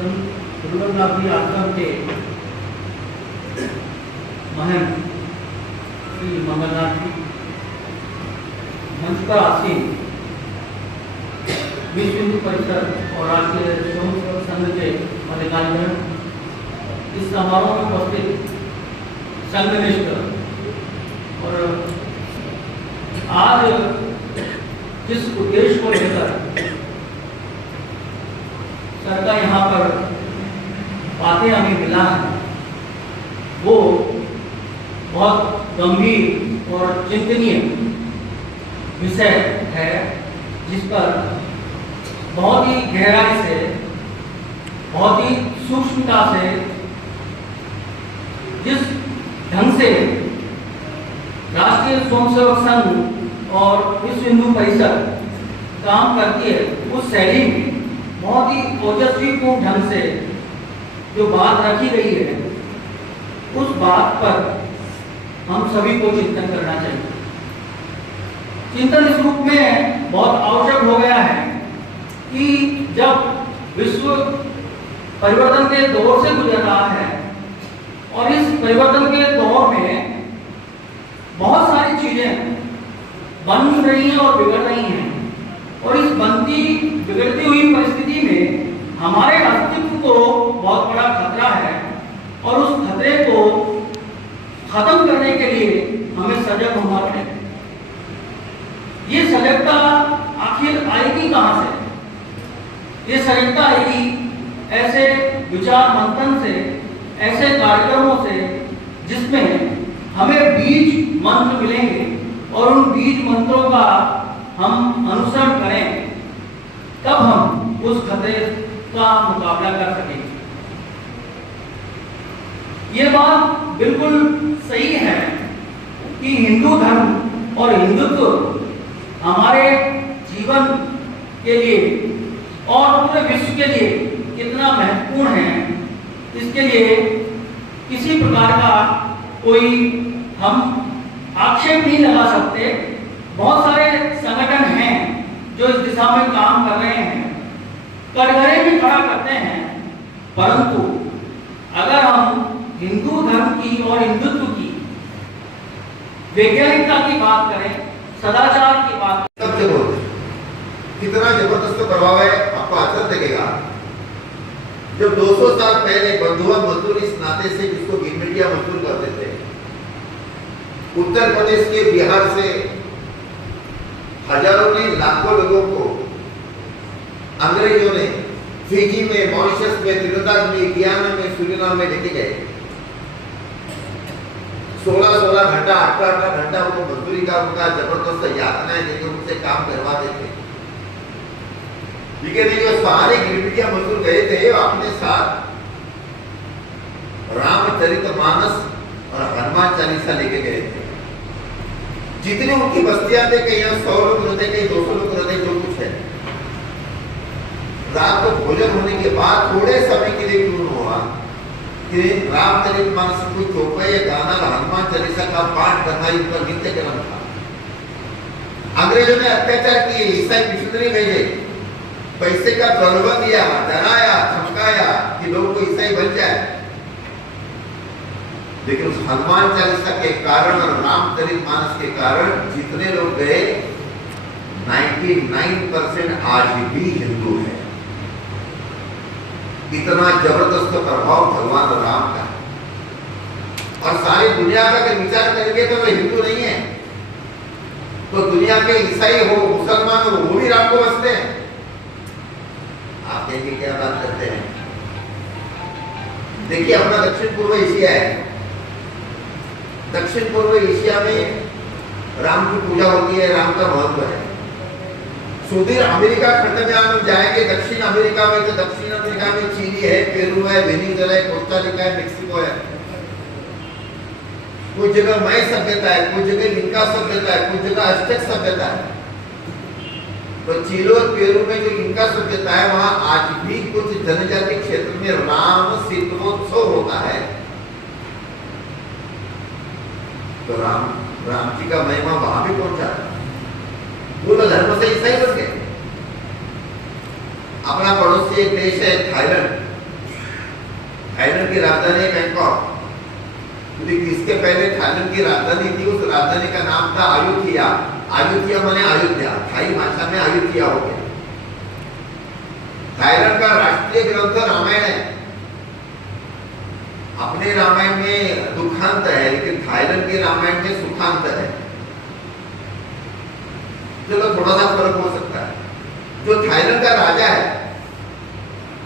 संत दुर्लभनाथ जी आश्रम के महंत श्री मंगलनाथ जी, मंच पर आसीन विश्व हिंदू परिषद और राष्ट्रीय स्वयंसेवक संघ के अधिकारीगण, इस समारोह में उपस्थित संघनिष्ठ और आज जिस उद्देश्य को लेकर सर का यहाँ पर बातें हमें मिला है वो बहुत गंभीर और चिंतनीय विषय है, जिस पर बहुत ही गहराई से, बहुत ही सूक्ष्मता से, जिस ढंग से राष्ट्रीय स्वयंसेवक संघ और विश्व हिंदू परिषद काम करती है, उस शैली में बहुत ही ओजस्वीपूर्ण ढंग से जो बात रखी गई है, उस बात पर हम सभी को चिंतन करना चाहिए। चिंतन इस रूप में बहुत आवश्यक हो गया है कि जब विश्व परिवर्तन के दौर से गुजर रहा है और इस परिवर्तन के दौर में बहुत सारी चीजें बन रही हैं और बिगड़ रही हैं, और इस बनती बिगड़ती हुई परिस्थिति में हमारे अस्तित्व को बहुत बड़ा खतरा है, और उस खतरे को खत्म करने के लिए हमें सजग होना पड़ेगा। ये सजगता आखिर आएगी कहां से? ये सजगता आएगी ऐसे विचार मंथन से, ऐसे कार्यक्रमों से जिसमें हमें बीज मंत्र मिलेंगे और उन बीज मंत्रों का हम अनुसरण करें, तब हम उस खतरे का मुकाबला कर सकेंगे। ये बात बिल्कुल सही है कि हिंदू धर्म और हिंदुत्व हमारे जीवन के लिए और पूरे विश्व के लिए कितना महत्वपूर्ण है, इसके लिए किसी प्रकार का कोई हम आक्षेप नहीं लगा सकते। बहुत सारे संगठन हैं जो इस दिशा में काम कर रहे हैं, कटघरे भी खड़ा करते हैं, परंतु अगर हम हिंदू धर्म की और हिंदुत्व की वैज्ञानिकता की बात करें, सदाचार की बात करें, कितना जबरदस्त प्रभाव है आपको आचरण देखेगा। जब 200 साल पहले बंधुआ मजदूर इस नाते से जिसको गिरमिटिया मजदूर करते थे, उत्तर प्रदेश के बिहार से हजारों ने लाखों लोगों को अंग्रेजों ने फिजी में, मॉरिशस में, त्रिनिदाद में, गियाना में, सूरीनाम में लेके गए। 16-16 घंटा, 18-18 घंटा उनको मजदूरी का उनका जबरदस्त यातनाएं देकर उनसे काम करवाते थे। लेकिन जो सारे गिरमिटिया मजदूर गए थे, अपने साथ रामचरितमानस और हनुमान चालीसा लेके गए थे। जितने उनकी बस्तियां थे, कहीं 100 लोग रहते, कहीं 200 लोग रहते, जो कुछ है। रात को भोजन होने के बाद थोड़े समय के लिए क्यों हुआ कि रामचरितमानस को चौपाई गाना, हनुमान चालीसा का पाठ करना इनका नित्य कर्म था। अंग्रेजों ने अत्याचार किए, ईसाई मिशनरी भेजे, पैसे का प्रलोभन दिया, डराया, धमकाया कि लोग को ईसाई बन जाए। लेकिन उस हनुमान चालीसा के कारण और रामचरितमानस के कारण जितने लोग गए, 99% आज भी हिंदू है। इतना जबरदस्त प्रभाव भगवान राम का है। और सारी दुनिया का अगर विचार करेंगे तो वे हिंदू नहीं है, तो दुनिया के ईसाई हो, मुसलमान हो, वो भी राम को बसते हैं। आप कहेंगे क्या बात करते हैं? देखिए, अपना दक्षिण पूर्व एशिया है। दक्षिण पूर्व एशिया में राम की पूजा होती है, राम का महत्व है। सुदूर अमेरिका खंड में हम जाएंगे, दक्षिण अमेरिका में, तो दक्षिण अमेरिका में चिली है, पेरू है, वेनेजुएला है, कोस्टारिका है, मेक्सिको है। कुछ जगह मय सभ्यता है, कुछ जगह इनका सभ्यता है, कुछ जगह अaztec सभ्यता है। तो चिली और पेरू में जो इनका सभ्यता है, वहां आज भी कुछ जनजाति क्षेत्र में राम सीतोत्सव होता है। तो राम जी का महिमा वहां भी पहुंचा। मूल धर्म से ईसाई बन गए। अपना पड़ोसी एक देश है थाईलैंड, थाईलैंड की राजधानी है बैंकॉक। लेकिन इसके पहले थाईलैंड की राजधानी थी, उस राजधानी का नाम था अयुथिया। अयुथिया माने अयोध्या, थाई भाषा में अयुथिया हो गया। थाईलैंड का राष्ट्रीय ग्रंथ रामायण है। अपने रामायण में दुखांत है, लेकिन थाईलैंड के रामायण में सुखांत है। चलो थोड़ा सा फर्क हो सकता है। जो थाईलैंड का राजा है,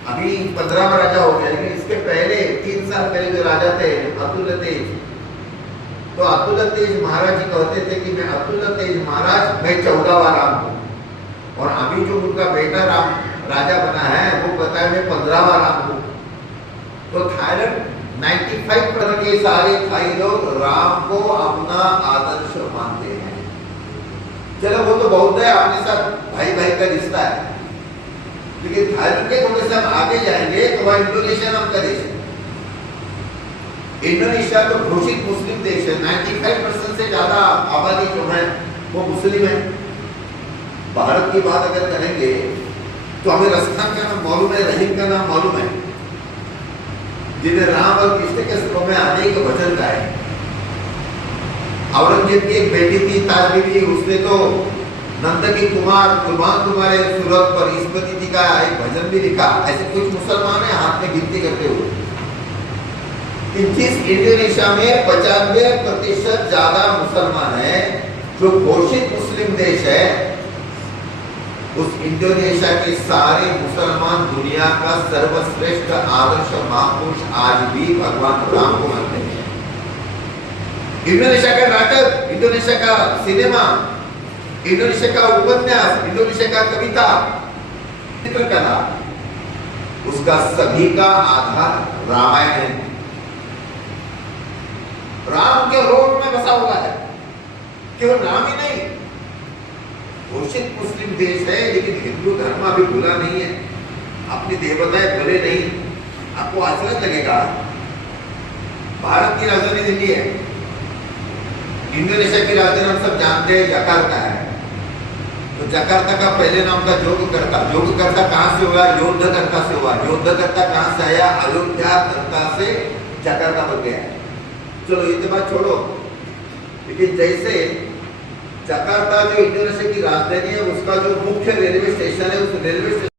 अभी 15वां राजा हो गया, लेकिन इसके पहले 3 साल पहले जो राजा थे अतुलतेज, तो अतुलतेज महाराज जी कहते थे कि मैं अतुलतेज महाराज, मैं 14वां राम हूँ। और अभी जो उनका बेटा राम राजा बना है वो कहता है मैं 15वां राम हूँ। तो थाईलैंड 95% के सारे थाई लोग राम को अपना आदर्श मानते हैं। चलो वो तो बौद्ध है, अपने साथ भाई भाई का रिश्ता है। लेकिन थाईलैंड के थोड़े से हम आगे जाएंगे तो वह इंडोनेशिया नाम का देश है। इंडोनेशिया तो घोषित मुस्लिम देश है। 95% से ज्यादा आबादी जो है वो मुस्लिम है। भारत की बात अगर करेंगे तो हमें रस्तान का नाम मालूम है, रहीम का नाम मालूम है, जिन्हें राम और कृष्ण के सभा में आने के वचन गाए। औरंगजेब की एक बेटी थी ताज बीबी, उसने तो नंद की कुमार कुर्बान तुम्हारे सूरत पर ईश्वरी जी का एक भजन भी लिखा। ऐसे कुछ मुसलमान है हाथ में गिनती करते हुए। जिस इंडोनेशिया में 95% ज्यादा मुसलमान है, जो घोषित मुस्लिम देश है, उस इंडोनेशिया के सारे मुसलमान दुनिया का सर्वश्रेष्ठ आदर्श महापुरुष आज भी भगवान राम को मानते हैं। इंडोनेशिया का नाटक, इंडोनेशिया का सिनेमा, इंडोनेशिया का उपन्यास, इंडोनेशिया का कविता, चित्रकला, उसका सभी का आधार रामायण है। राम के रोड में बसा हुआ है। केवल राम ही नहीं, घोषित मुस्लिम देश है, लेकिन हिंदू धर्म अभी भूला नहीं है। अपनी देवताएं भूले नहीं। आपको आश्चर्य लगेगा, भारत की राजधानी दिल्ली है, इंडोनेशिया की राजधानी हम सब जानते हैं जकार्ता है। तो जकार्ता का पहले नाम था जोगकर्ता। जोगकर्ता कहां से हुआ? योद्धकर्ता से हुआ। योद्धकर्ता कहां से आया? अयोध्याकर्ता से जकार्ता बन गया। चलो ये तो बात छोड़ो, लेकिन जैसे जकार्ता जो इंडोनेशिया की राजधानी है, उसका जो मुख्य रेलवे स्टेशन है, उस रेलवे स्टेशन